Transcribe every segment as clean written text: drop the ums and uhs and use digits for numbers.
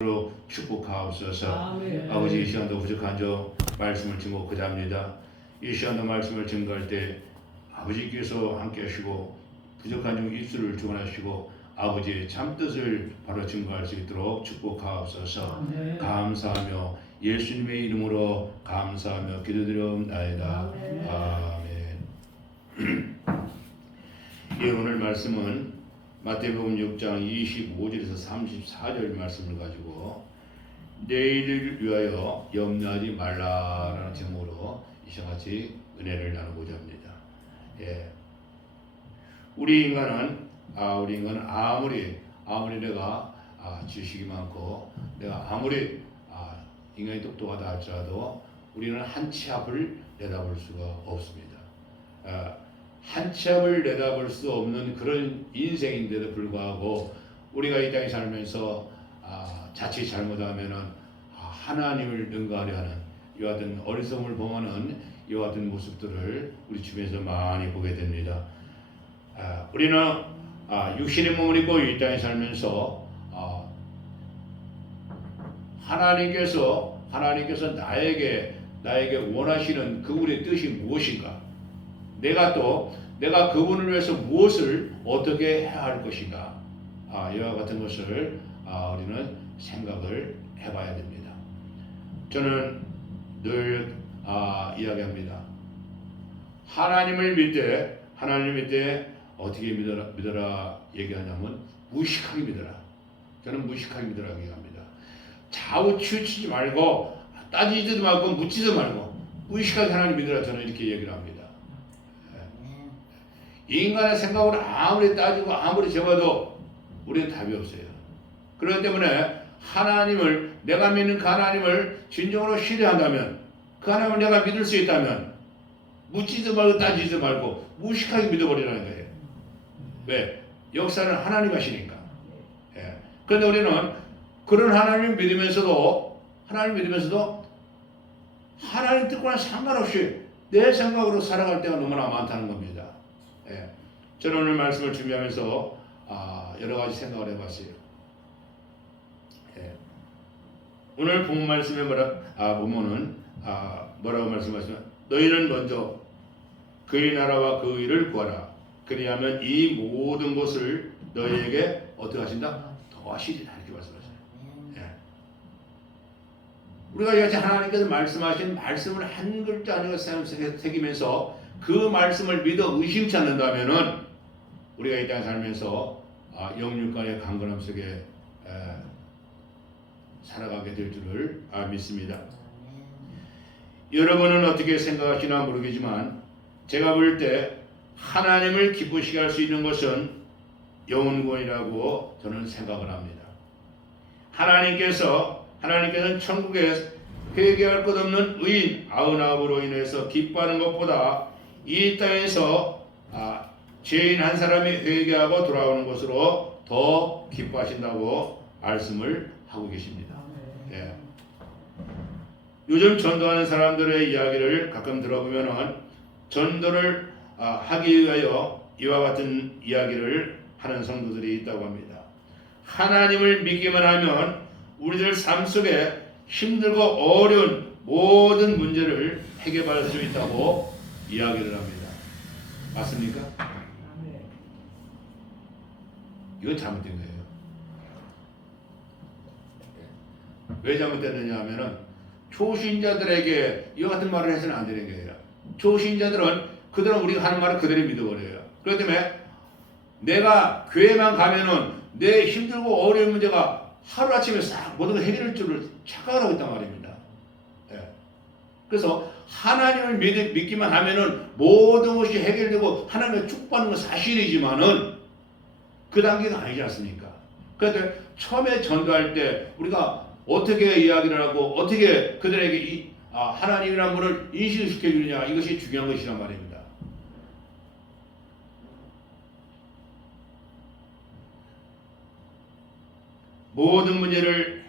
로 축복하옵소서. 아멘. 아버지, 이 시간도 부족한 저 말씀을 증거하고자 합니다. 이 시간도 말씀을 증거할 때 아버지께서 함께 하시고 부족한 좀 입술을 주관하시고 아버지의 참뜻을 바로 증거할 수 있도록 축복하옵소서. 아멘. 감사하며 예수님의 이름으로 감사하며 기도드리옵나이다. 아멘. 아멘. 예, 오늘 말씀은 마태복음 6장 25절에서 34절 말씀을 가지고 내일을 위하여 염려하지 말라라는 제목으로 이같이 은혜를 나누고자 합니다. 예. 우리 인간은 아무리 내가 지식이 많고 내가 아무리 인간이 똑똑하다 할지라도 우리는 한 치 앞을 내다볼 수가 없습니다. 한 치 앞을 내다볼 수 없는 그런 인생인데도 불구하고 우리가 이 땅에 살면서 자칫 잘못하면은 하나님을 능가하려 하는 이와 같은 어리석음을 범하는 이와 같은 모습들을 우리 주변에서 많이 보게 됩니다. 우리는 육신의 몸을 입고 이 땅에 살면서 하나님께서 나에게 원하시는 그분의 뜻이 무엇인가? 내가 그분을 위해서 무엇을 어떻게 해야 할 것인가? 이와 같은 것을 우리는 생각을 해봐야 됩니다. 저는 늘 이야기합니다. 하나님을 믿을 때 어떻게 믿어라 얘기하냐면 무식하게 믿어라. 저는 무식하게 믿으라 얘기합니다. 좌우치우치지 말고 따지지도 말고 묻지도 말고 무식하게 하나님 믿으라, 저는 이렇게 얘기를 합니다. 인간의 생각으로 아무리 따지고 아무리 재봐도 우리는 답이 없어요. 그렇기 때문에 내가 믿는 그 하나님을 진정으로 신뢰한다면, 그 하나님을 내가 믿을 수 있다면 묻지도 말고 따지지도 말고 무식하게 믿어버리라는 거예요. 왜? 역사는 하나님 하시니까. 예. 그런데 우리는 그런 하나님을 믿으면서도 하나님 뜻과는 상관없이 내 생각으로 살아갈 때가 너무나 많다는 겁니다. 예. 저는 오늘 말씀을 준비하면서 여러 가지 생각을 해봤어요. 예. 오늘 본 말씀에 보면은 뭐라고 말씀하시면, 너희는 먼저 그의 나라와 그 의를 구하라. 그리하면 이 모든 것을 너희에게 어떻게 하신다? 더하시리라, 이렇게 말씀하셔요. 예. 우리가 여기 하나님께서 말씀하신 말씀을 한 글자 한 글자 새기면서 그 말씀을 믿어 의심치 않는다면은 우리가 이 땅에 살면서 영육간의 강건함 속에 살아가게 될 줄을 믿습니다. 여러분은 어떻게 생각하시나 모르겠지만 제가 볼 때 하나님을 기쁘시게 할 수 있는 것은 영혼구원이라고 저는 생각을 합니다. 하나님께서는 천국에 회개할 것 없는 의인 99으로 인해서 기뻐하는 것보다 이 땅에서 죄인 한 사람이 회개하고 돌아오는 것으로 더 기뻐하신다고 말씀을 하고 계십니다. 예. 요즘 전도하는 사람들의 이야기를 가끔 들어보면은 전도를 하기 위하여 이와 같은 이야기를 하는 성도들이 있다고 합니다. 하나님을 믿기만 하면 우리들 삶 속에 힘들고 어려운 모든 문제를 해결할 수 있다고 이야기를 합니다. 맞습니까? 이건 잘못된 거예요. 왜 잘못됐느냐 하면은 초신자들에게 이와 같은 말을 해서는 안 되는 거예요. 초신자들은 그들은 우리가 하는 말을 그대로 믿어버려요. 그렇기 때문에 내가 교회만 가면은 내 힘들고 어려운 문제가 하루아침에 싹 모든 걸 해결할 줄을 착각을 하고 있단 말입니다. 예. 그래서 하나님을 믿기만 하면은 모든 것이 해결되고 하나님의 축복받는 건 사실이지만은 그 단계가 아니지 않습니까? 그런데 처음에 전도할 때 우리가 어떻게 이야기를 하고 어떻게 그들에게 하나님이라는 분을 인식시켜 주느냐, 이것이 중요한 것이란 말입니다. 모든 문제를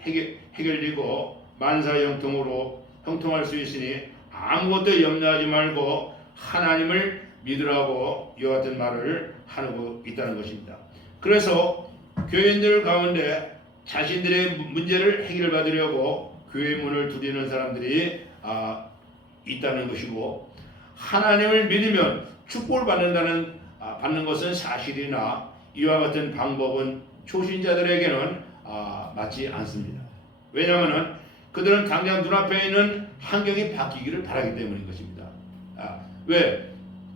해결되고 만사형통으로 형통할 수 있으니 아무것도 염려하지 말고 하나님을 믿으라고 이와 같은 말을 하고 있다는 것입니다. 그래서 교인들 가운데 자신들의 문제를 해결받으려고 교회 문을 두드리는 사람들이 있다는 것이고, 하나님을 믿으면 축복을 받는 것은 사실이나 이와 같은 방법은 초신자들에게는 맞지 않습니다. 왜냐하면 그들은 당장 눈앞에 있는 환경이 바뀌기를 바라기 때문인 것입니다. 왜?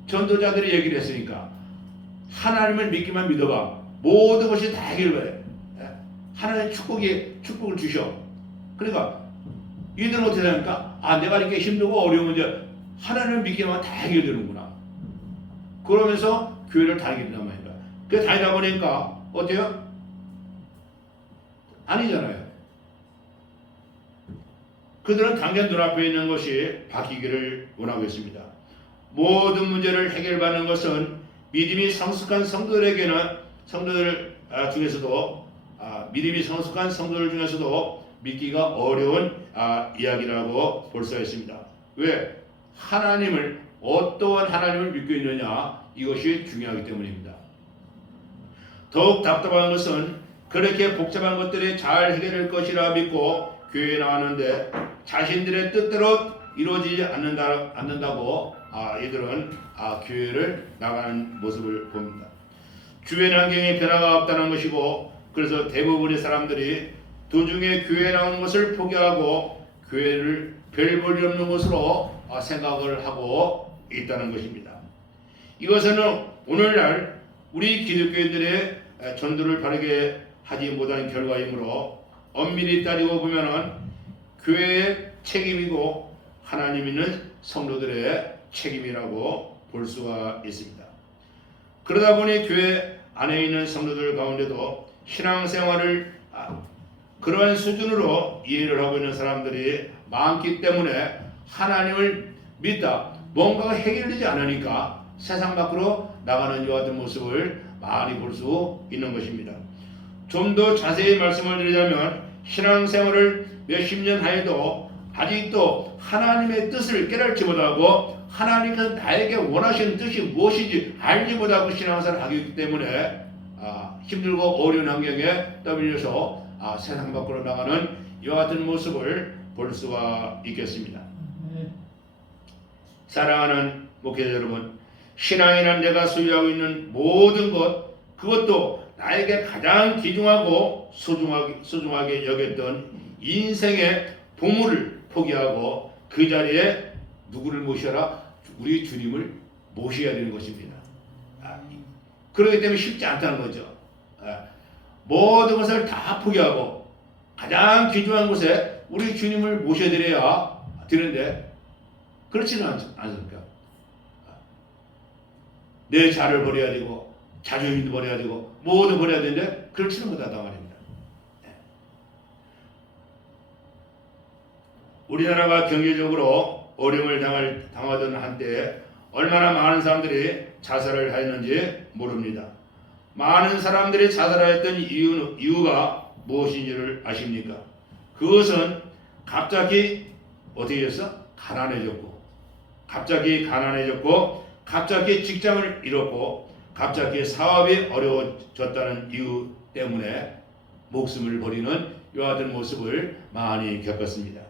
전도자들이 얘기를 했으니까 하나님을 믿기만 믿어봐. 모든 것이 다 해결돼. 하나님 축복을 주셔. 그러니까 이들은 어떻게 하니까 내가 이렇게 힘들고 어려운 문제 하나님을 믿기만 다 해결되는구나. 그러면서 교회를 다니게 된단 말입니다. 그 다니다 보니까 어때요? 아니잖아요. 그들은 당장 눈앞에 있는 것이 바뀌기를 원하고 있습니다. 모든 문제를 해결받는 것은 믿음이 성숙한 성도들 중에서도 믿음이 성숙한 성도들 중에서도 믿기가 어려운 이야기라고 볼 수가 있습니다. 왜? 어떠한 하나님을 믿고 있느냐, 이것이 중요하기 때문입니다. 더욱 답답한 것은 그렇게 복잡한 것들이 잘 해결될 것이라 믿고 교회에 나왔는데 자신들의 뜻대로 이루어지지 않는다고 이들은 교회를 나가는 모습을 봅니다. 주변 환경에 변화가 없다는 것이고, 그래서 대부분의 사람들이 도중에 교회에 나오는 것을 포기하고 교회를 별 볼일 없는 것으로 생각을 하고 있다는 것입니다. 이것은 오늘날 우리 기독교인들의 전도를 바르게 하지 못하는 결과이므로 엄밀히 따지고 보면은 교회의 책임이고 하나님 있는 성도들의 책임이라고 볼 수가 있습니다. 그러다 보니 교회 안에 있는 성도들 가운데도 신앙생활을 그러한 수준으로 이해를 하고 있는 사람들이 많기 때문에 하나님을 믿다 뭔가가 해결되지 않으니까 세상 밖으로 나가는 이와 같은 모습을 많이 볼 수 있는 것입니다. 좀 더 자세히 말씀을 드리자면 신앙생활을 몇십 년 하여도 아직도 하나님의 뜻을 깨닫지 못하고 하나님께서 나에게 원하시는 뜻이 무엇인지 알지 못하고 신앙생활을 하기 때문에 힘들고 어려운 환경에 떠밀려서 세상 밖으로 나가는 이와 같은 모습을 볼 수가 있겠습니다. 사랑하는 목회자 여러분, 신앙이란 내가 소유하고 있는 모든 것, 그것도 나에게 가장 귀중하고 소중하게 여겼던 인생의 보물을 포기하고 그 자리에 누구를 모셔라? 우리 주님을 모셔야 되는 것입니다. 그렇기 때문에 쉽지 않다는 거죠. 모든 것을 다 포기하고 가장 귀중한 곳에 우리 주님을 모셔드려야 되는데 그렇지는 않습니까? 내 자를 버려야 되고 자존심도 버려야 되고 모두 버려야 되는데 그렇지는 못하단 말입니다. 우리나라가 경제적으로 어려움을 당하던 한때 얼마나 많은 사람들이 자살을 하였는지 모릅니다. 많은 사람들이 자살하였던 이유가 무엇인지를 아십니까? 그것은 갑자기 어떻게 했어? 가난해졌고 갑자기 직장을 잃었고 갑자기 사업이 어려워졌다는 이유 때문에 목숨을 버리는 이와 같은 모습을 많이 겪었습니다.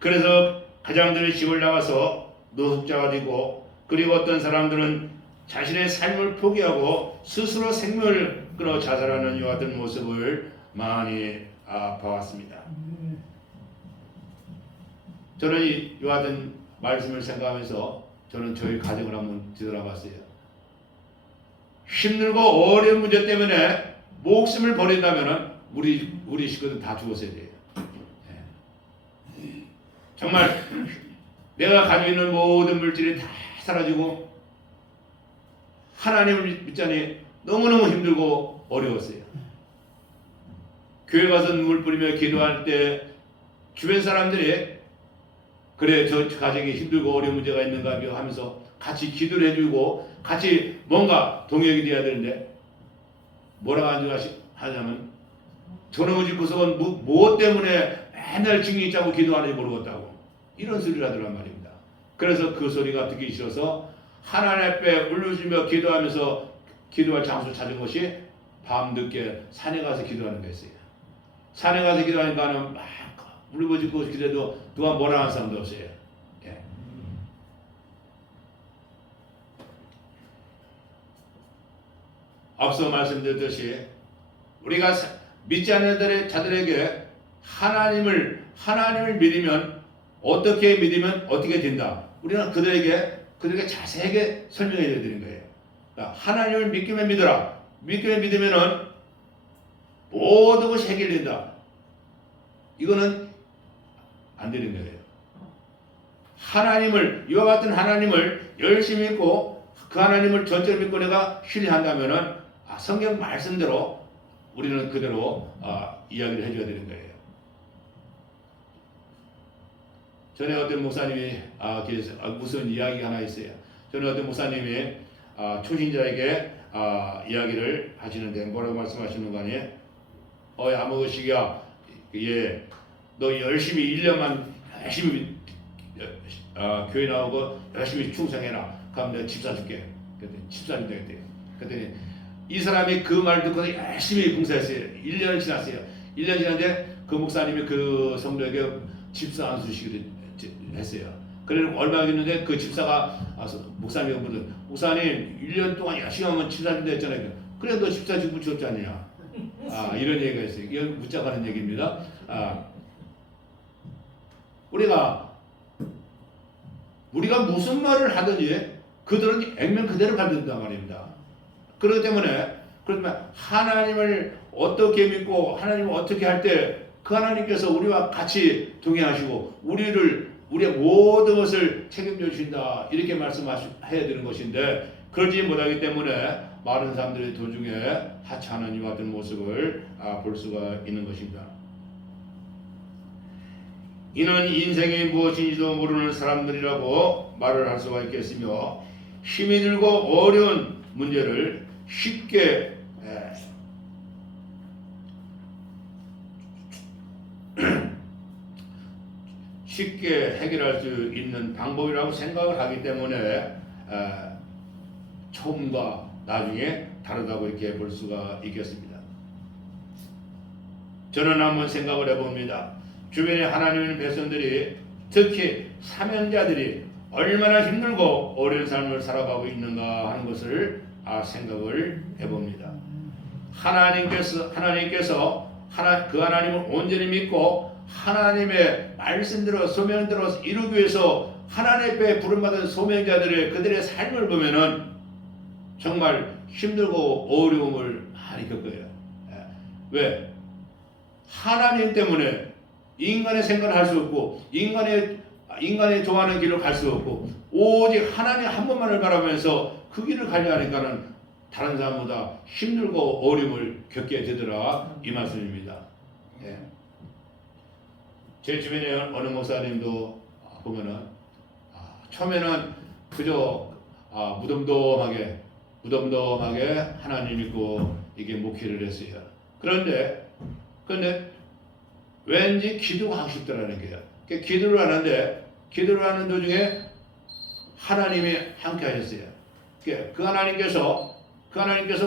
그래서 가장들이 집을 나가서 노숙자가 되고, 그리고 어떤 사람들은 자신의 삶을 포기하고 스스로 생명을 끊어 자살하는 이와 같은 모습을 많이 봐왔습니다. 저는 이와 같은 말씀을 생각하면서 저는 저희 가정을 한번 뒤돌아봤어요. 힘들고 어려운 문제 때문에 목숨을 버린다면 우리 식구들 다 죽었어야 돼요. 정말 내가 가지고 있는 모든 물질이 다 사라지고 하나님을 믿자니 너무너무 힘들고 어려웠어요. 교회 가서 눈물 뿌리며 기도할 때 주변 사람들이 그래 저 가정에 힘들고 어려운 문제가 있는가 하면서 같이 기도를 해주고 같이 뭔가 동역이 돼야 되는데 뭐라고 하냐면 저놈의 집 구석은 무엇 때문에 맨날 증인 짜고 기도하는지 모르겠다고 이런 소리를 하더란 말입니다. 그래서 그 소리가 듣기 싫어서 하나님 앞에 울부짖으며 기도하면서 기도할 장소 찾은 것이 밤늦게 산에 가서 기도하는 거 있어요. 산에 가서 기도하니까는 막 울부짖고 기도해도 누가 뭐라 하는 사람도 없어요. 예. 앞서 말씀드렸듯이 우리가 믿지 않는 자들에게 하나님을 믿으면 어떻게 믿으면 어떻게 된다. 우리는 그들에게 자세하게 설명해 드리는 거예요. 그러니까 하나님을 믿기만 믿어라. 믿기만 믿으면은 모든 것이 해결된다. 이거는 안 되는 거예요. 이와 같은 하나님을 열심히 믿고 그 하나님을 전적으로 믿고 내가 신뢰한다면은 성경 말씀대로 우리는 그대로 이야기를 해줘야 되는 거예요. 전에 어떤 목사님이 무슨 이야기가 하나 있어요. 전에 어떤 목사님이 초신자에게 이야기를 하시는데 뭐라고 말씀하시는 거 아니에요? 아무것이야, 예, 너 열심히 1년만 열심히 교회 나오고 열심히 충성해라. 그럼 내가 집 사줄게. 그랬더니 집 사준다 그랬대요. 그랬더니 이 사람이 그 말 듣고 열심히 봉사했어요. 1년 지났어요. 1년 지났는데 그 목사님이 그 성도에게 집사 안 주시기로 했어요. 그래서 얼마 있는데 그 집사가 목사님이 물은 목사님 1년 동안 열심히 하면 집 사준다 했잖아요. 그래 너 집사 주고 줬지 않냐. 이런 얘기가 있어요. 이게 묻자가는 얘기입니다. 우리가 무슨 말을 하든지 그들은 액면 그대로 받는단 말입니다. 그렇기 때문에 그러면 하나님을 어떻게 믿고 하나님을 어떻게 할 때 그 하나님께서 우리와 같이 동행하시고 우리의 모든 것을 책임져 주신다 이렇게 말씀해야 되는 것인데 그러지 못하기 때문에 많은 사람들이 도중에 하찮은 이와 같은 모습을 볼 수가 있는 것입니다. 이는 인생이 무엇인지도 모르는 사람들이라고 말을 할 수가 있겠으며 힘이 들고 어려운 문제를 쉽게 해결할 수 있는 방법이라고 생각을 하기 때문에 처음과 나중에 다르다고 이렇게 볼 수가 있겠습니다. 저는 한번 생각을 해봅니다. 주변에 하나님의 백성들이 특히 사명자들이 얼마나 힘들고 어려운 삶을 살아가고 있는가 하는 것을 생각을 해봅니다. 하나님께서 그 하나님을 온전히 믿고 하나님의 말씀대로 소명대로 이루기 위해서 하나님 앞에 부름받은 소명자들의 그들의 삶을 보면은 정말 힘들고 어려움을 많이 겪어요. 왜? 하나님 때문에 인간의 생각을 할 수 없고 인간의 좋아하는 길로 갈 수 없고 오직 하나님 한 분만을 바라보면서 그 길을 가려 하니까는 다른 사람보다 힘들고 어려움을 겪게 되더라 이 말씀입니다. 예. 제 주변에 어느 목사님도 보면은 처음에는 그저 무덤덤하게 하나님 믿고 이게 목회를 했어요. 그런데 왠지 기도가 하고 싶더라는 거예요. 기도를 하는 도중에 하나님이 함께 하셨어요. 그 하나님께서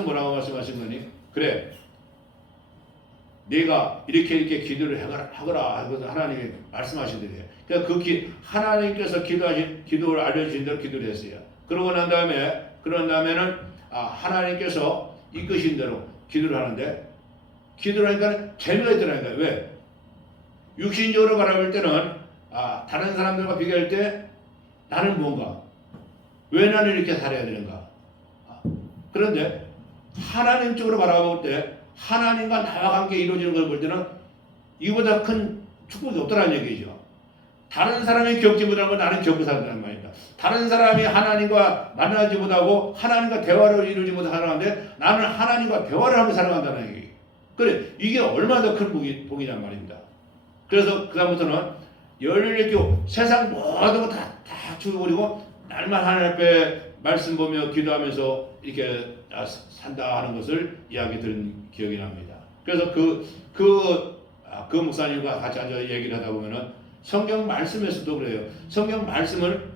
뭐라고 말씀하신 거니? 그래, 네가 이렇게 기도를 하거라 하고 하나님이 말씀하시더래요. 그러니까 하나님께서 기도를 알려주신 대로 기도를 했어요. 그러고 난 다음에는 하나님께서 이끄신 대로 기도를 하는데 기도를 하니까 재미가 있더라는 거예요. 왜? 육신적으로 바라볼 때는 다른 사람들과 비교할 때 나는 뭔가? 왜 나는 이렇게 살아야 되는가? 그런데 하나님 쪽으로 바라볼 때 하나님과 나와 관계 이루어지는 걸 볼 때는 이보다 큰 축복이 없더라는 얘기죠. 다른 사람이 겪지 못하는 건 나는 겪고 산다는 말입니다. 다른 사람이 하나님과 만나지 못하고 하나님과 대화를 이루지 못하고 살아가는데 나는 하나님과 대화를 하며 살아간다는 얘기. 그래, 이게 얼마나 더 큰 복이란 말입니다. 그래서 그다음부터는 열렬히 세상 모든 거 다 죽여버리고 날만 하나님 앞에 말씀 보며 기도하면서 이렇게 산다 하는 것을 이야기 들은 기억이 납니다. 그래서 그 목사님과 같이 앉아 얘기를 하다 보면은 성경 말씀에서도 그래요. 성경 말씀을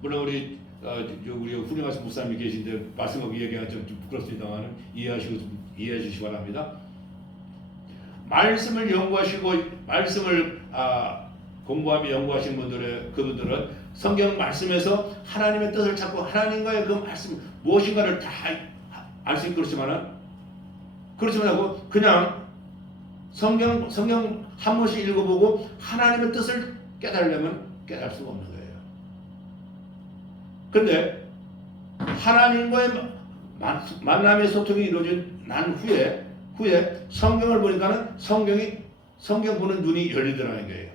물론 우리 훌륭하신 목사님이 계신데 말씀하고 얘기하기가 좀 부끄럽습니다만 이해하시고 좀 이해해 주시기 바랍니다. 말씀을 연구하시고 말씀을 공부하며 연구하신 그분들은 성경 말씀에서 하나님의 뜻을 찾고 하나님과의 그 말씀 무엇인가를 다 알 수 있고 그렇지만 그냥 성경 한 번씩 읽어보고 하나님의 뜻을 깨달으려면 깨달을 수가 없는 거예요. 그런데 하나님과의 만남의 소통이 이루어진 난 후에 성경을 보니까는 성경 보는 눈이 열리더라는 거예요.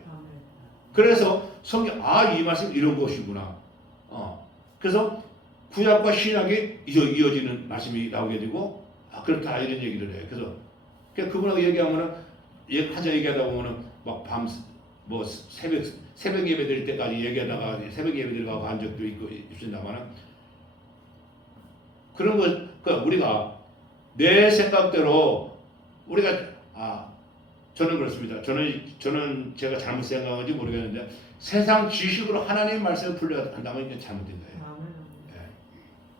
그래서 성경 이 말씀 이런 것이구나. 그래서 구약과 신약이 이어지는 말씀이 나오게 되고 그렇다 이런 얘기를 해요. 그래서 그분하고 얘기하면은 얘기하다 보면은 막 뭐 새벽 예배 드릴 때까지 얘기하다가 새벽 예배 드리고 한 적도 있습니다만은 그런 거 그러니까 우리가 내 생각대로 우리가 저는 그렇습니다. 저는 제가 잘못 생각한지 모르겠는데 세상 지식으로 하나님 말씀을 풀려 한다면 이게 잘못된 거예요.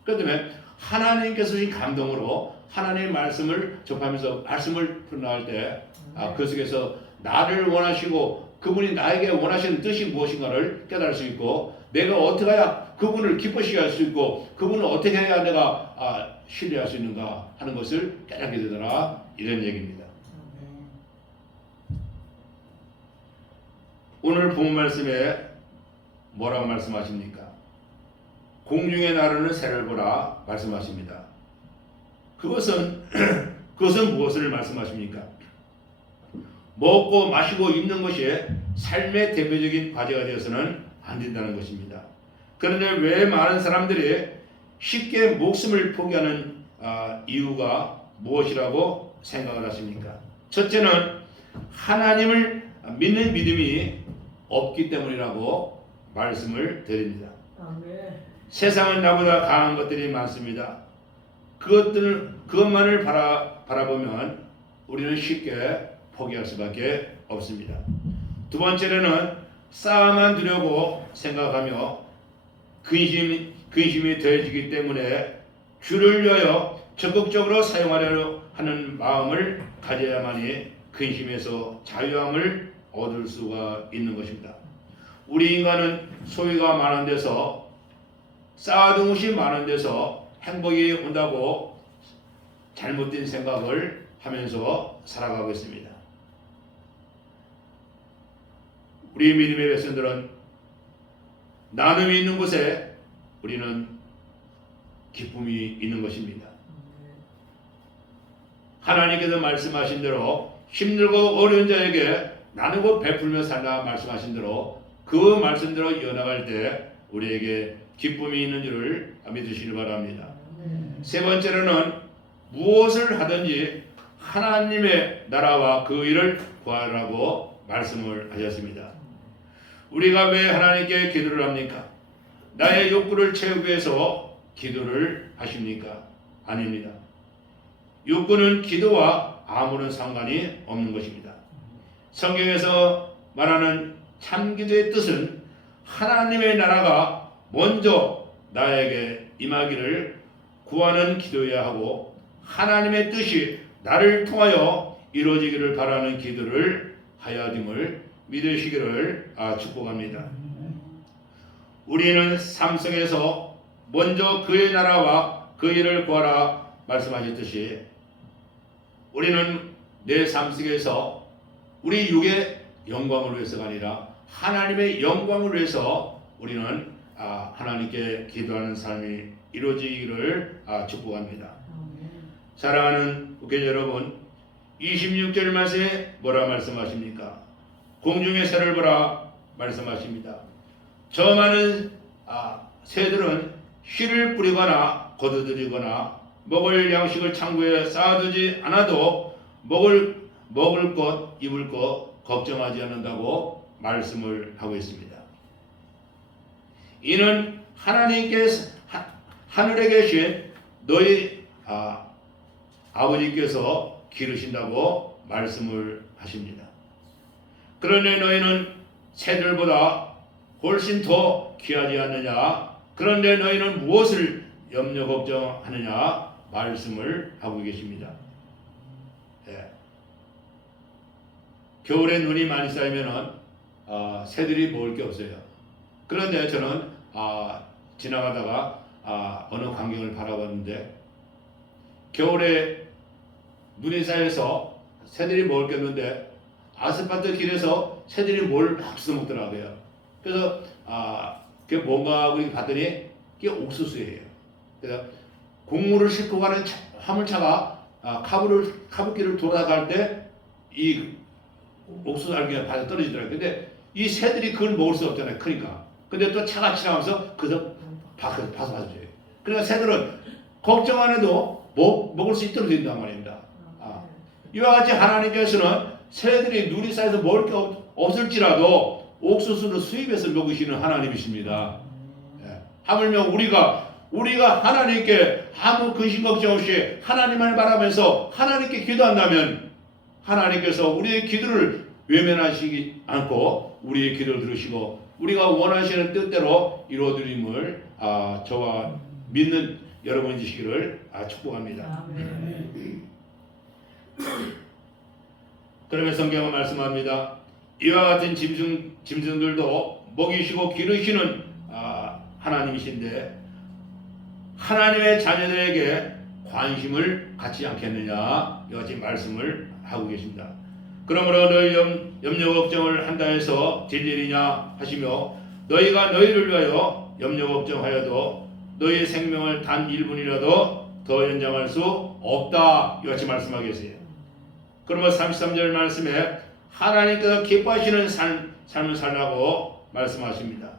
그렇기 때문에 하나님께서 주신 감동으로 하나님의 말씀을 접하면서 말씀을 풀어나갈 때 그 속에서 나를 원하시고 그분이 나에게 원하시는 뜻이 무엇인가를 깨달을 수 있고 내가 어떻게 해야 그분을 기쁘시게 할 수 있고 그분을 어떻게 해야 내가 신뢰할 수 있는가 하는 것을 깨닫게 되더라 이런 얘기입니다. 오늘 본 말씀에 뭐라고 말씀하십니까? 공중에 나르는 새를 보라 말씀하십니다. 그것은 무엇을 말씀하십니까? 먹고 마시고 입는 것이 삶의 대표적인 과제가 되어서는 안 된다는 것입니다. 그런데 왜 많은 사람들이 쉽게 목숨을 포기하는 이유가 무엇이라고 생각을 하십니까? 첫째는 하나님을 믿는 믿음이 없기 때문이라고 말씀을 드립니다. 세상은 나보다 강한 것들이 많습니다. 그것만을 바라보면 우리는 쉽게 포기할 수밖에 없습니다. 두 번째로는 쌓아만 두려고 생각하며 근심이 더해지기 때문에 주를 위하여 적극적으로 사용하려 하는 마음을 가져야만이 근심에서 자유함을 얻을 수가 있는 것입니다. 우리 인간은 소유가 많은 데서 쌓아둔 것이 많은 데서 행복이 온다고 잘못된 생각을 하면서 살아가고 있습니다. 우리 믿음의 백성들은 나눔이 있는 곳에 우리는 기쁨이 있는 것입니다. 하나님께서 말씀하신 대로 힘들고 어려운 자에게 나누고 베풀며 살라 말씀하신 대로 그 말씀대로 이어나갈 때 우리에게 기쁨이 있는 줄을 믿으시기 바랍니다. 세 번째로는 무엇을 하든지 하나님의 나라와 그 일을 구하라고 말씀을 하셨습니다. 우리가 왜 하나님께 기도를 합니까? 나의 욕구를 채우기 위해서 기도를 하십니까? 아닙니다. 욕구는 기도와 아무런 상관이 없는 것입니다. 성경에서 말하는 참기도의 뜻은 하나님의 나라가 먼저 나에게 임하기를 구하는 기도여야 하고 하나님의 뜻이 나를 통하여 이루어지기를 바라는 기도를 하여짐을 믿으시기를 축복합니다. 우리는 삶 속에서 먼저 그의 나라와 그 일을 구하라 말씀하셨듯이 우리는 내 삶 속에서 우리 육의 영광을 위해서가 아니라 하나님의 영광을 위해서 우리는 하나님께 기도하는 삶이 이루어지기를 축복합니다. 사랑하는 국회 여러분, 26절 말씀에 뭐라 말씀하십니까? 공중의 새를 보라 말씀하십니다. 저 많은 새들은 씨를 뿌리거나 거두들이거나 먹을 양식을 창고에 쌓아두지 않아도 먹을 것, 입을 것 걱정하지 않는다고 말씀을 하고 있습니다. 이는 하나님께서 하늘에 계신 너희 아버지께서 기르신다고 말씀을 하십니다. 그러니 너희는 새들보다 훨씬 더 귀하지 않느냐? 그런데 너희는 무엇을 염려 걱정하느냐? 말씀을 하고 계십니다. 겨울에 눈이 많이 쌓이면은 새들이 먹을 게 없어요. 그런데 저는 지나가다가 어느 광경을 바라봤는데 겨울에 눈이 쌓여서 새들이 먹을 게 없는데 아스팔트 길에서 새들이 뭘 막 주워먹더라고요. 그래서 그게 뭔가 하고 봤더니 그게 옥수수예요. 그래서 곡물을 싣고 가는 화물차가 카브길을 돌아갈 때 이 옥수수 알갱이가 바닥에 떨어지더라고요. 근데 이 새들이 그걸 먹을 수 없잖아요. 크니까. 근데 또 차가 지나가면서 그래서 봐서 줘요. 그러니까 새들은 걱정 안 해도 먹을 수 있도록 된단 말입니다. 이와 같이 하나님께서는 새들이 눈이 쌓여서 먹을 게 없을지라도 옥수수를 수입해서 먹으시는 하나님이십니다. 하물며 우리가 하나님께 아무 근심 걱정 없이 하나님을 바라면서 하나님께 기도한다면 하나님께서 우리의 기도를 외면하시지 않고 우리의 기도를 들으시고 우리가 원하시는 뜻대로 이루어드림을 저와 믿는 여러분이 되시기를 축복합니다. 그러면 성경은 말씀합니다. 이와 같은 짐승들도 먹이시고 기르시는 하나님이신데 하나님의 자녀들에게 관심을 갖지 않겠느냐 이같이 말씀을 하고 계십니다. 그러므로 너희 염려 걱정을 한다 해서 될 일이냐 하시며 너희가 너희를 위하여 염려 걱정하여도 너희의 생명을 단 1분이라도 더 연장할 수 없다 이같이 말씀하고 계세요. 그러면 33절 말씀에 하나님께서 기뻐하시는 삶을 살라고 말씀하십니다.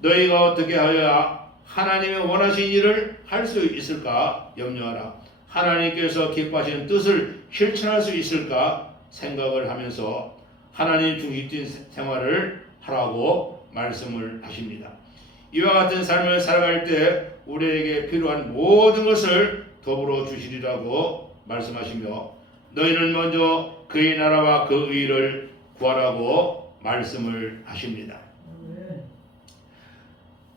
너희가 어떻게 하여야 하나님의 원하신 일을 할 수 있을까 염려하라. 하나님께서 기뻐하시는 뜻을 실천할 수 있을까 생각을 하면서 하나님 중심된 생활을 하라고 말씀을 하십니다. 이와 같은 삶을 살아갈 때 우리에게 필요한 모든 것을 더불어 주시리라고 말씀하시며 너희는 먼저 그의 나라와 그 의를 구하라고 말씀을 하십니다.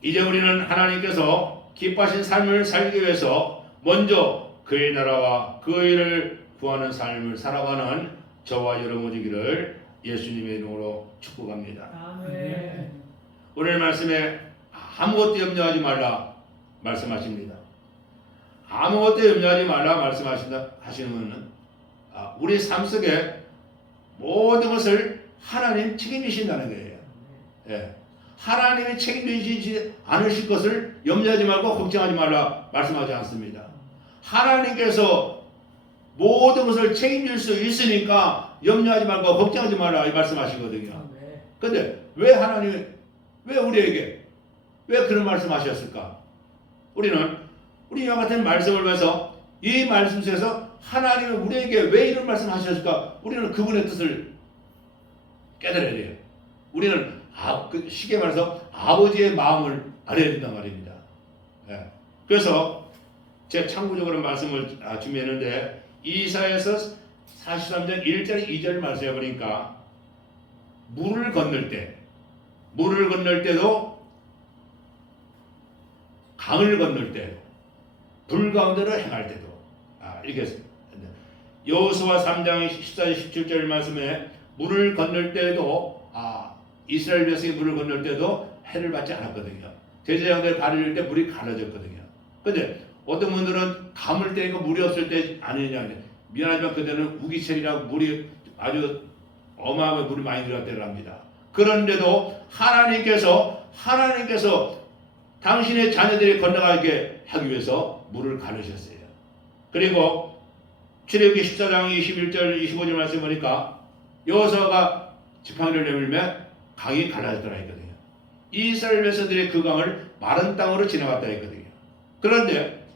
이제 우리는 하나님께서 기뻐하신 삶을 살기 위해서 먼저 그의 나라와 그 의를 구하는 삶을 살아가는 저와 여러분 되기를 예수님의 이름으로 축복합니다. 아멘. 오늘 말씀에 아무것도 염려하지 말라 말씀하십니다. 아무것도 염려하지 말라 말씀하시는 것은 우리 삶 속에 모든 것을 하나님 책임지신다는 거예요. 예. 하나님이 책임지지 않으실 것을 염려하지 말고 걱정하지 말라 말씀하지 않습니다. 하나님께서 모든 것을 책임질 수 있으니까 염려하지 말고 걱정하지 말라 이 말씀하시거든요. 그런데 왜 하나님이 왜 우리에게 왜 그런 말씀하셨을까? 우리는 이와 같은 말씀을 보면서 이 말씀 속에서 하나님은 우리에게 왜 이런 말씀하셨을까? 우리는 그분의 뜻을 깨달아야 돼요. 우리는 쉽게 말해서 아버지의 마음을 알아야 된단 말입니다. 예. 그래서 제가 참고적으로 말씀을 준비했는데 이사야서 43장 1절 2절 말씀해 보니까 물을 건널 때도 강을 건널 때도 불 가운데로 행할 때도 이렇게 여호수아 3장 14절 17절 말씀에 물을 건널 때도 이스라엘 백성이 물을 건널 때도 해를 받지 않았거든요. 제사장들 발을 이을 때 물이 갈라졌거든요. 그런데 어떤 분들은 감을 때니까 물이 없을 때 아니냐. 미안하지만 그때는 우기철이라고 물이 아주 어마어마하게 물이 많이 들어갔다고 합니다. 그런데도 하나님께서 당신의 자녀들이 건너가게 하기 위해서 물을 가르셨어요. 그리고 출애굽기 14장 21절 25절 말씀 보니까 여호수아가 지팡이를 내밀면 강이 갈라졌더라 했거든요. 이스라엘 백성들이 그 강을 마른 땅으로 지나갔다 했거든요. 그런데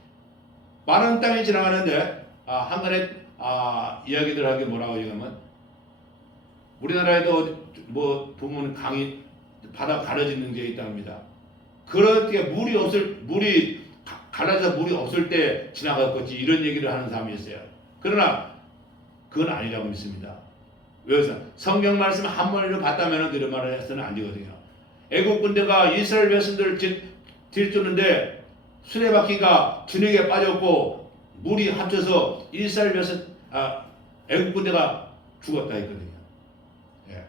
마른 땅에 지나가는데 한간에 이야기들 하기 뭐라고 얘기하면 우리나라에도 뭐 보면 강이 바다 가려지는 게 있다고 합니다. 그렇게 물이 갈라져 물이 없을 때 지나갔겠지 이런 얘기를 하는 사람이 있어요. 그러나 그건 아니라고 믿습니다. 왜서 성경 말씀 한 번이라도 봤다면 그런 말을 해서는 안 되거든요. 애국 군대가 이스라엘 백성들을 들쫓는데 수레바퀴가 진흙에 빠졌고 물이 합쳐서 이스라엘 백성 애국 군대가 죽었다 했거든요. 예.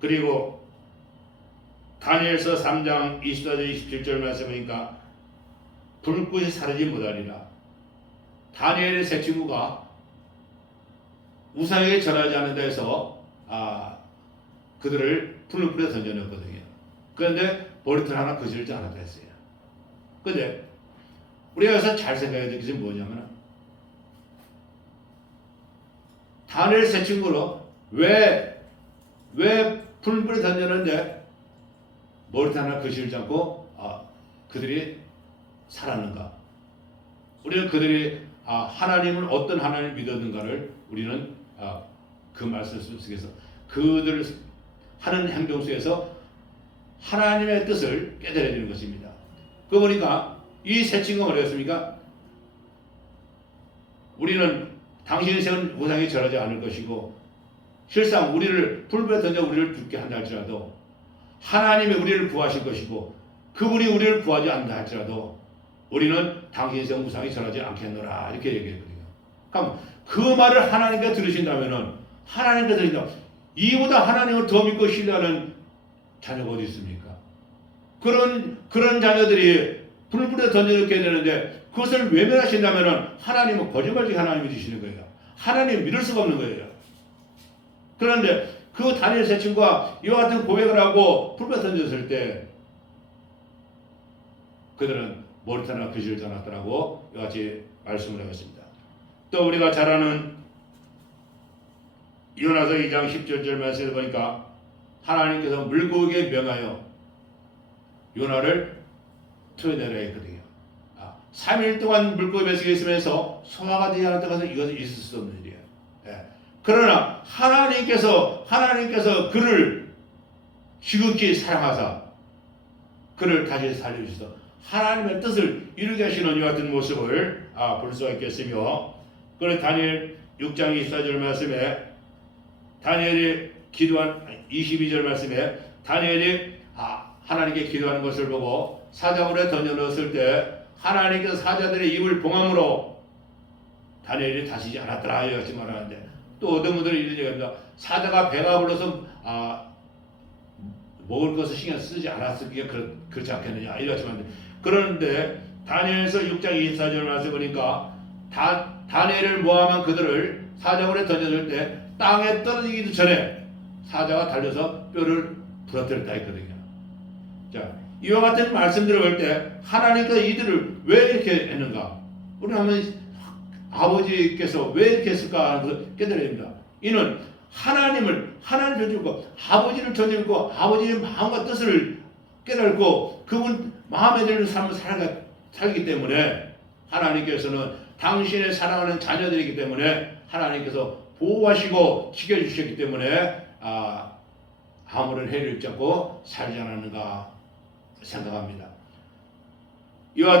그리고 다니엘서 3장 24절 27절 말씀이니까 불꽃이 사르지 못하리라. 다니엘의 세 친구가 우상에게 절하지 않는다 해서 그들을 불불에 던져넣었거든요. 그런데 머리털 하나 거스르지 않았다 했어요. 그런데 우리가 여기서 잘 생각해야 될 것이 뭐냐면 다니엘 세 친구로 왜 불불에 던졌는데 머리털 하나 거스르지 않고 그들이 살았는가? 우리는 그들이 하나님을 어떤 하나님을 믿었는가를 우리는 그 말씀 속에서 그들을 하는 행동 속에서 하나님의 뜻을 깨달아야 되는 것입니다. 그 보니까 이 세 친구가 뭐랬습니까? 우리는 당신이 세운 우상에 절하지 않을 것이고 실상 우리를 불불에 던져 우리를 죽게 한다 할지라도 하나님이 우리를 구하실 것이고 그분이 우리를 구하지 않는다 할지라도 우리는 당신이 세운 우상에 절하지 않겠노라 이렇게 얘기했거든요. 그럼 그 말을 하나님께 들으신다면은 하나님께 들으신다. 이보다 하나님을 더 믿고 신뢰하는 자녀가 어디 있습니까? 그런 자녀들이 불불에 던져놓게 되는데 그것을 외면하신다면은 하나님은 거짓말쟁이 하나님이 되시는 거예요. 하나님 믿을 수가 없는 거예요. 그런데 그 다니엘 세 친구가 이와 같은 고백을 하고 불불에 던졌을 때 그들은 머리털 거스르지 않았더라고 이와 같이 말씀을 하겠습니다. 또 우리가 잘 아는 요나서 2장 10절 말씀을 보니까 하나님께서 물고기에 명하여 요나를 토해내라 했거든요. 3일 동안 물고기 뱃속에 있으면서 소화가 되지 않았다고 해서 이것은 있을 수 없는 일이에요. 예. 그러나 하나님께서 그를 지극히 사랑하사 그를 다시 살려주셔서 하나님의 뜻을 이루게 하시는 이와 같은 모습을 볼 수가 있겠으며 그래서 다니엘 6장 24절 말씀에 다니엘이 기도한 22절 말씀에 다니엘이 하나님께 기도하는 것을 보고 사자굴에 던져 넣었을 때 하나님께서 사자들의 입을 봉함으로 다니엘이 다치지 않았더라 이렇게 말하는데 또 어떤 분들은 이런 얘기합니다. 사자가 배가 불러서 먹을 것을 신경 쓰지 않았을게 그렇지 않겠느냐 이렇게 말하는데 그런데 다니엘서 6장 24절 말씀 보니까 다니엘을 모함한 그들을 사자굴에 던져줄 때 땅에 떨어지기도 전에 사자가 달려서 뼈를 부러뜨렸다 했거든요. 자, 이와 같은 말씀들을 볼 때 하나님께서 이들을 왜 이렇게 했는가? 우리는 한번 아버지께서 왜 이렇게 했을까 하는 것을 깨달아야 됩니다. 이는 하나님을 전적고 아버지를 전적고 아버지의 마음과 뜻을 깨달고 그분 마음에 드는 삶을 살기 때문에 하나님께서는 당신의 사랑하는 자녀들이기 때문에 하나님께서 보호하시고 지켜주셨기 때문에 아무런 해를 입지 않고 살지 않았는가 생각합니다. 이와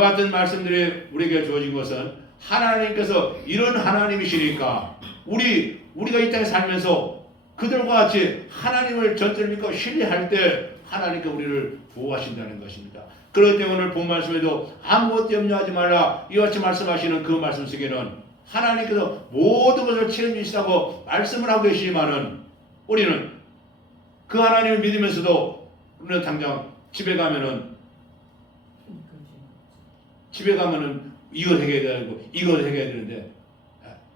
같은 말씀들이 우리에게 주어진 것은 하나님께서 이런 하나님이시니까 우리가 이 땅에 살면서 그들과 같이 하나님을 전적으로 믿고 신뢰할 때 하나님께 우리를 보호하신다는 것입니다. 그렇기 때문에 오늘 본 말씀에도 아무것도 염려하지 말라 이와 같이 말씀하시는 그 말씀 속에는 하나님께서 모든 것을 책임지시다고 말씀을 하고 계시지만은 우리는 그 하나님을 믿으면서도 우리는 당장 집에 가면은 이걸 해결해야 되고 이걸 해결해야 되는데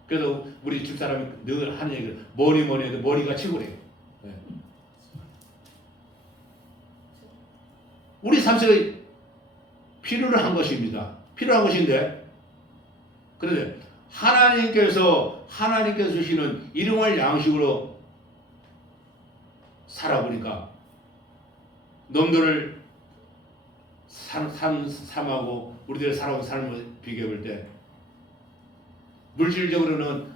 그래서 우리 집사람이 늘 하는 얘기를 머리 해도 머리가 최고래요. 우리 삶 속에 필요한 것인데 그런데 하나님께서 주시는 일용할 양식으로 살아보니까 놈들을 삶하고 우리들의 살아온 삶을 비교해 볼 때 물질적으로는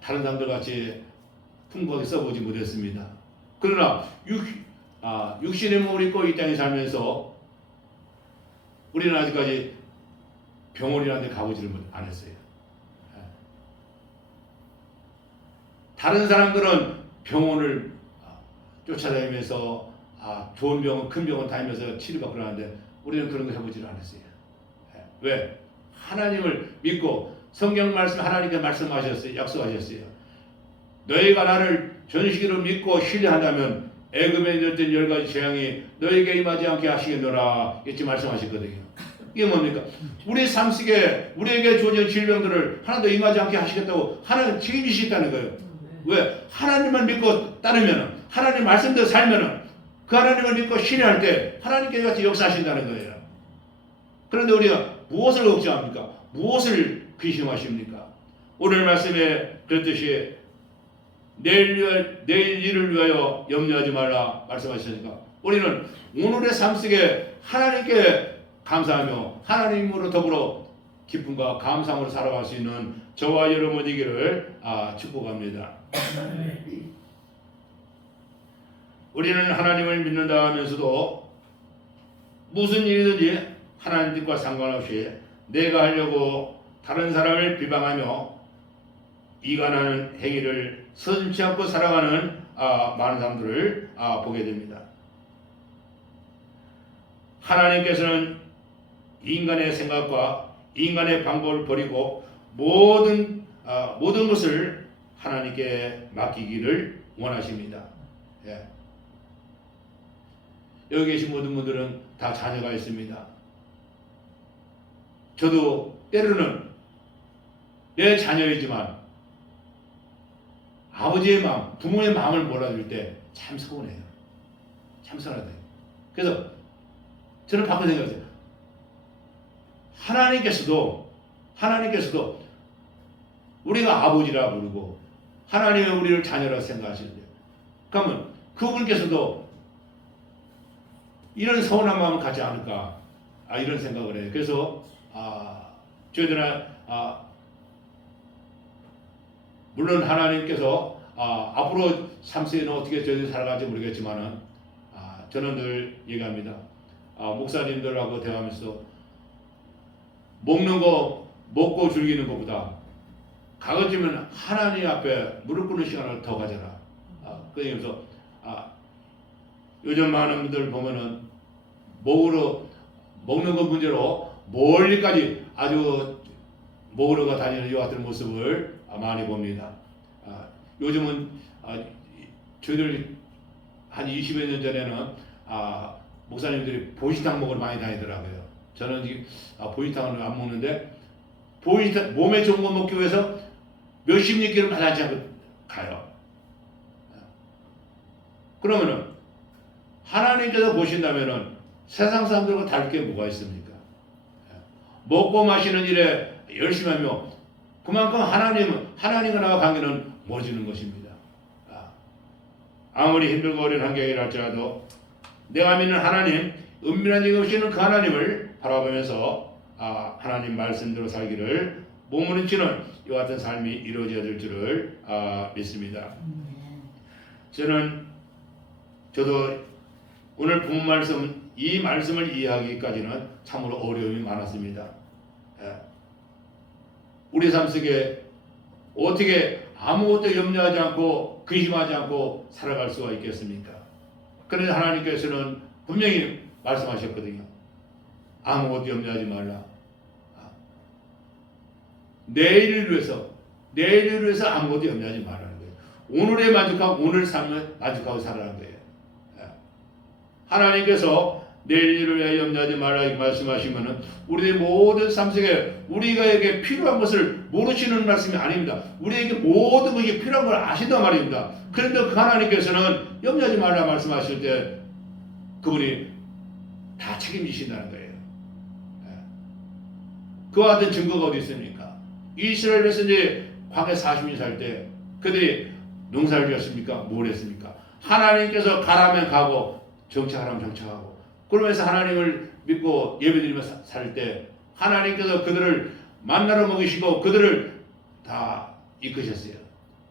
다른 사람들 같이 풍부하게 써보지 못했습니다. 그러나 육신의 몸을 입고 이 땅에 살면서 우리는 아직까지 병원이라는 데 가보지를 안 했어요. 다른 사람들은 병원을 쫓아다니면서 좋은 병원, 큰 병원 다니면서 치료받고 그러는데 우리는 그런 거 해보지를 않았어요. 왜? 하나님을 믿고 성경 말씀 하나님께 말씀하셨어요. 약속하셨어요. 너희가 나를 전식으로 믿고 신뢰한다면 애굽에 있던 10가지 재앙이 너희에게 임하지 않게 하시겠노라 이렇게 말씀하셨거든요. 이게 뭡니까? 우리 삶 속에 우리에게 주어진 질병들을 하나도 임하지 않게 하시겠다고 하나님 책임지시겠다는 거예요. 왜? 하나님을 믿고 따르면 하나님 말씀대로 살면 그 하나님을 믿고 신뢰할 때 하나님께서 같이 역사하신다는 거예요. 그런데 우리가 무엇을 걱정합니까? 무엇을 귀심하십니까? 오늘 말씀에 그랬듯이 내일 일을 위하여 염려하지 말라 말씀하셨으니까 우리는 오늘의 삶 속에 하나님께 감사하며 하나님으로 더불어 기쁨과 감사함으로 살아갈 수 있는 저와 여러분이기를 축복합니다. 우리는 하나님을 믿는다 하면서도 무슨 일이든지 하나님 뜻과 상관없이 내가 하려고 다른 사람을 비방하며 이간하는 행위를 서슴지 않고 살아가는 많은 사람들을 보게 됩니다. 하나님께서는 인간의 생각과 인간의 방법을 버리고 모든 것을 하나님께 맡기기를 원하십니다. 예. 여기 계신 모든 분들은 다 자녀가 있습니다. 저도 때로는 내 자녀이지만 아버지의 마음, 부모의 마음을 몰아줄 때 참 서운해요. 참 서운하다. 그래서 저는 바꿔 생각했어요. 하나님께서도 우리가 아버지라 부르고 하나님은 우리를 자녀라 생각하시는데 그러면 그분께서도 이런 서운한 마음을 갖지 않을까 이런 생각을 해요. 그래서 저희들은 물론 하나님께서 앞으로 삶 속에는 어떻게 저희들이 살아갈지 모르겠지만은 저는 늘 얘기합니다. 목사님들하고 대화하면서 먹는 거 먹고 즐기는 것보다 가급적이면 하나님 앞에 무릎 꿇는 시간을 더 가져라. 그러면서 요즘 많은 분들 보면은 먹는 것 문제로 멀리까지 아주 먹으러 다니는 이 같은 모습을 많이 봅니다. 요즘은 저희들 한 20여 년 전에는 목사님들이 보리탕 먹으러 많이 다니더라고요. 저는 보리탕을 안 먹는데 보리탕 몸에 좋은 거 먹기 위해서 몇십 리길을 받지 않고 가요. 그러면은 하나님께서 보신다면은 세상 사람들과 다를 게 뭐가 있습니까? 먹고 마시는 일에 열심히 하며 그만큼 하나님과 나와 관계는 멀어지는 것입니다. 아무리 힘들고 어려운 환경이라 할지라도 내가 믿는 하나님, 은밀한 일 없이는 그 하나님을 바라보면서 하나님 말씀대로 살기를 몸부림치는 이와 같은 삶이 이루어져야 될 줄을 믿습니다. 저도 오늘 본 말씀, 이 말씀을 이해하기까지는 참으로 어려움이 많았습니다. 우리 삶 속에 어떻게 아무것도 염려하지 않고 근심하지 않고 살아갈 수가 있겠습니까? 그런데 하나님께서는 분명히 말씀하셨거든요. 아무것도 염려하지 말라. 내일을 위해서 아무것도 염려하지 말라는 거예요. 오늘에 만족하고 오늘 삶을 만족하고 살아라는 거예요. 하나님께서 내일을 위하여 염려하지 말라 이렇게 말씀하시면은 우리의 모든 삶 속에 우리에게 필요한 것을 모르시는 말씀이 아닙니다. 우리에게 모든 것이 필요한 걸 아신단 말입니다. 그런데 그 하나님께서는 염려하지 말라 말씀하실 때 그분이 다 책임지신다는 거예요. 그와 같은 증거가 어디 있습니까? 이스라엘 백성들이 광야 40년 살 때 그들이 농사를 지었습니까? 뭘 했습니까? 하나님께서 가라면 가고 정착하라면 정착하고 그러면서 하나님을 믿고 예배드리며 살 때 하나님께서 그들을 만나러 먹이시고 그들을 다 이끄셨어요.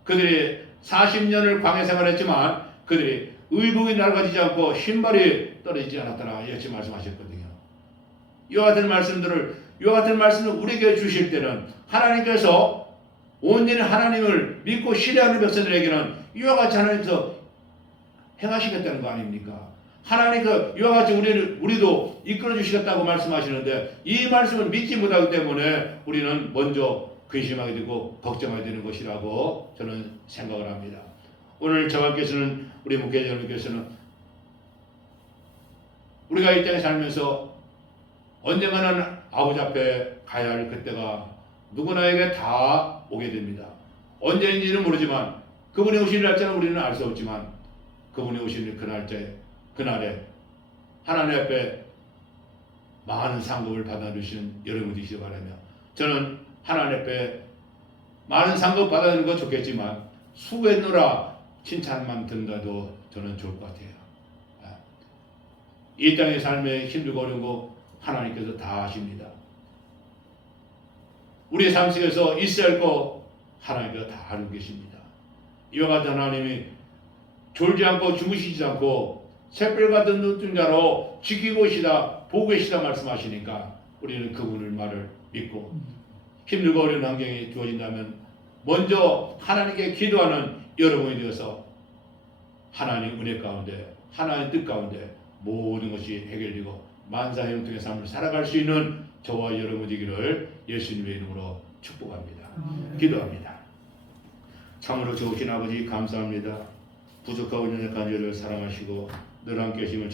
그들이 40년을 광야 생활했지만 그들이 의복이 낡아지지 않고 신발이 떨어지지 않았더라 이렇게 말씀하셨거든요. 이와 같은 말씀을 우리에게 주실 때는 하나님께서 온전히 하나님을 믿고 신뢰하는 백성들에게는 이와 같이 하나님께서 행하시겠다는 거 아닙니까? 하나님께서 이와 같이 우리도 이끌어 주시겠다고 말씀하시는데 이 말씀을 믿지 못하기 때문에 우리는 먼저 근심하게 되고 걱정하게 되는 것이라고 저는 생각을 합니다. 오늘 저와께서는 우리 목회자 여러분께서는 우리가 이 땅에 살면서 언젠가는 아버지 앞에 가야 할 그때가 누구나에게 다 오게 됩니다. 언제인지는 모르지만 그분이 오시는 날짜는 우리는 알 수 없지만 그분이 오시는 그 그날에 하나님 앞에 많은 상급을 받아주시는 여러분 되시기 바라며 저는 하나님 앞에 많은 상급 받아주는 건 좋겠지만 수고했노라 칭찬만 듣는다도 저는 좋을 것 같아요. 이 땅의 삶에 힘들고 어려운 거 하나님께서 다 아십니다. 우리의 삶 속에서 있어야 할 거 하나님께서 다 알고 계십니다. 이와 같은 하나님이 졸지 않고 주무시지 않고 새별같은 눈동자로 지키고 계시다 보고 계시다 말씀하시니까 우리는 그분의 말을 믿고 힘들고 어려운 환경이 주어진다면 먼저 하나님께 기도하는 여러분이 되어서 하나님 은혜 가운데 하나님 뜻 가운데 모든 것이 해결되고 만사형통의 삶을 살아갈 수 있는 저와 여러분 되기를 예수님의 이름으로 축복합니다. 기도합니다. 참으로 좋으신 아버지 감사합니다. 부족하고 연약한 저를 사랑하시고 늘 함께 하심을